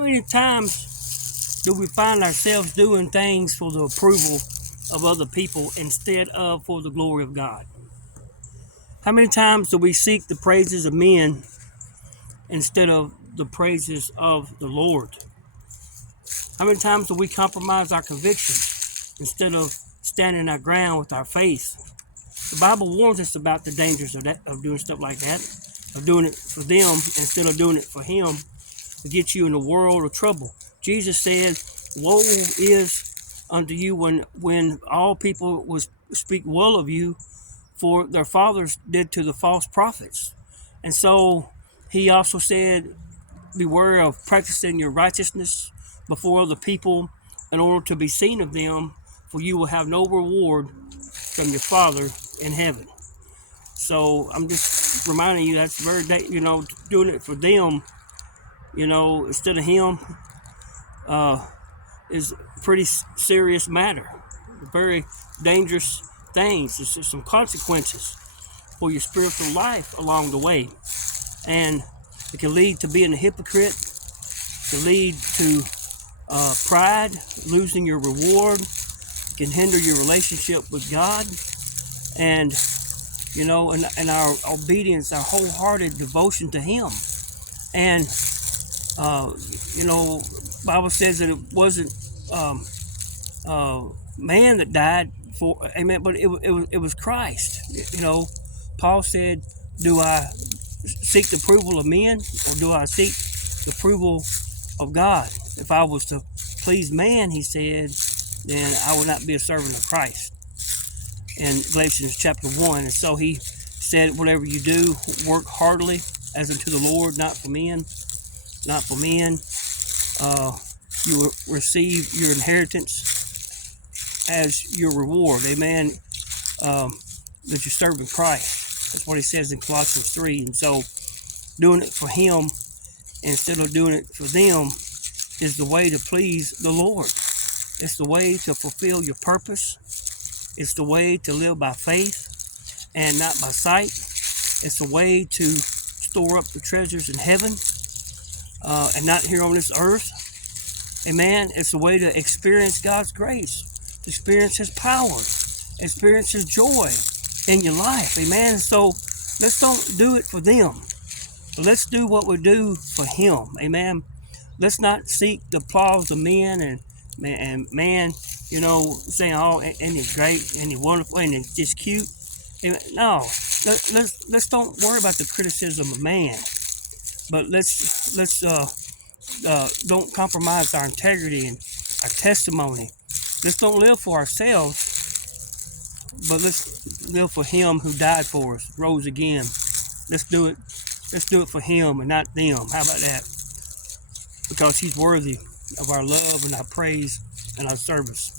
many times do we find ourselves doing things for the approval of other people instead of for the glory of God? How many times do we seek the praises of men instead of the praises of the Lord? How many times do we compromise our convictions instead of standing our ground with our faith? The Bible warns us about the dangers of doing stuff like that, of doing it for them instead of doing it for Him, to get you in a world of trouble. Jesus said, "Woe is unto you when all people will speak well of you, for their fathers did to the false prophets." And so He also said, "Beware of practicing your righteousness before other people in order to be seen of them, for you will have no reward from your Father in heaven." So I'm just reminding you that's very, doing it for them, instead of Him, is a pretty serious matter. Very dangerous things. There's just some consequences for your spiritual life along the way. And it can lead to being a hypocrite. It can lead to pride, losing your reward. It can hinder your relationship with God. And, and our obedience, our wholehearted devotion to Him. And, Bible says that it wasn't man that died for, amen, but it was Christ. Paul said, "Do I seek the approval of men, or do I seek the approval of God? If I was to please man," he said, "then I would not be a servant of Christ." In Galatians chapter 1. And so he said, "Whatever you do, work heartily as unto the Lord, not for men." Not for men. You will receive your inheritance as your reward. Amen. That you're serving Christ. That's what he says in Colossians 3. And so doing it for Him instead of doing it for them is the way to please the Lord. It's the way to fulfill your purpose. It's the way to live by faith and not by sight. It's the way to store up the treasures in heaven and not here on this earth. Amen. It's the way to experience God's grace, to experience His power, experience His joy in your life. Amen. So let's don't do it for them. Let's do what we do for Him. Amen. Let's not seek the applause of men and man, saying, "Oh, ain't he great? Ain't he wonderful? Ain't he just cute?" No, let's don't worry about the criticism of man, but let's don't compromise our integrity and our testimony. Let's don't live for ourselves, but let's live for Him who died for us, rose again. Let's do it. Let's do it for Him and not them. How about that? Because He's worthy of our love and our praise and our service.